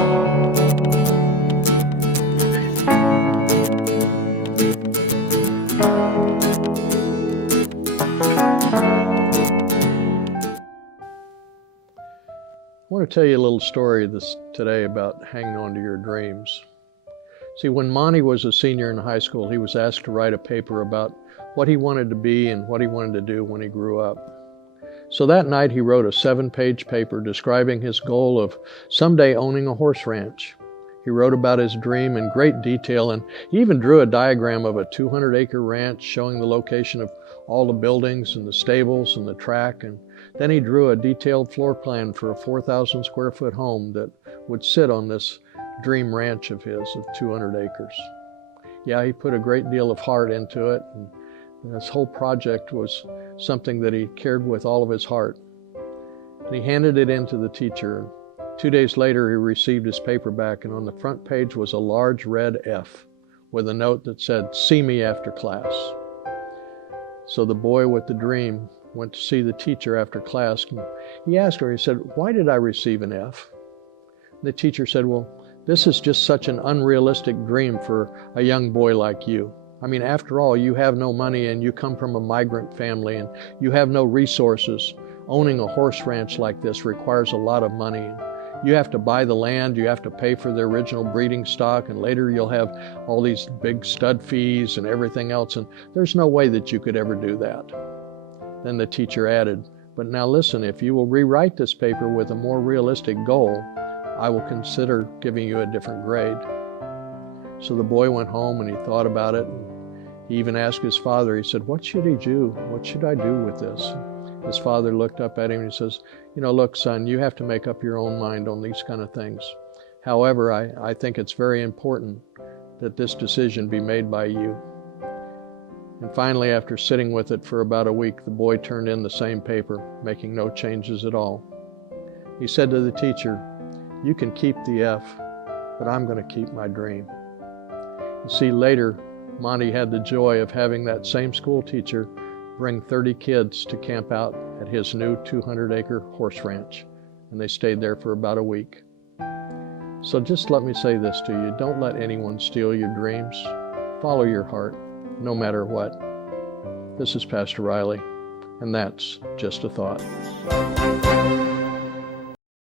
I want to tell you a little story today about hanging on to your dreams. See, when Monty was a senior in high school, he was asked to write a paper about what he wanted to be and what he wanted to do when he grew up. So that night he wrote a 7-page paper describing his goal of someday owning a horse ranch. He wrote about his dream in great detail, and he even drew a diagram of a 200-acre ranch showing the location of all the buildings and the stables and the track, and then he drew a detailed floor plan for a 4,000 square foot home that would sit on this dream ranch of his of 200 acres. Yeah, he put a great deal of heart into it, and this whole project was something that he cared with all of his heart. And he handed it in to the teacher. 2 days later, he received his paper back, and on the front page was a large red F with a note that said, "See me after class." So the boy with the dream went to see the teacher after class, and he asked her, he said, "Why did I receive an F?" The teacher said, "Well, this is just such an unrealistic dream for a young boy like you. I mean, after all, you have no money and you come from a migrant family and you have no resources. Owning a horse ranch like this requires a lot of money. You have to buy the land, you have to pay for the original breeding stock, and later you'll have all these big stud fees and everything else, and there's no way that you could ever do that." Then the teacher added, "But now listen, if you will rewrite this paper with a more realistic goal, I will consider giving you a different grade." So the boy went home and he thought about it. And he even asked his father, he said, "What should he do? What should I do with this?" His father looked up at him and he says, "Look, son, you have to make up your own mind on these kind of things. However, I think it's very important that this decision be made by you." And finally, after sitting with it for about a week, the boy turned in the same paper, making no changes at all. He said to the teacher, "You can keep the F, but I'm going to keep my dream." You see, later, Monty had the joy of having that same school teacher bring 30 kids to camp out at his new 200-acre horse ranch, and they stayed there for about a week. So just let me say this to you, don't let anyone steal your dreams. Follow your heart, no matter what. This is Pastor Riley, and that's Just a Thought.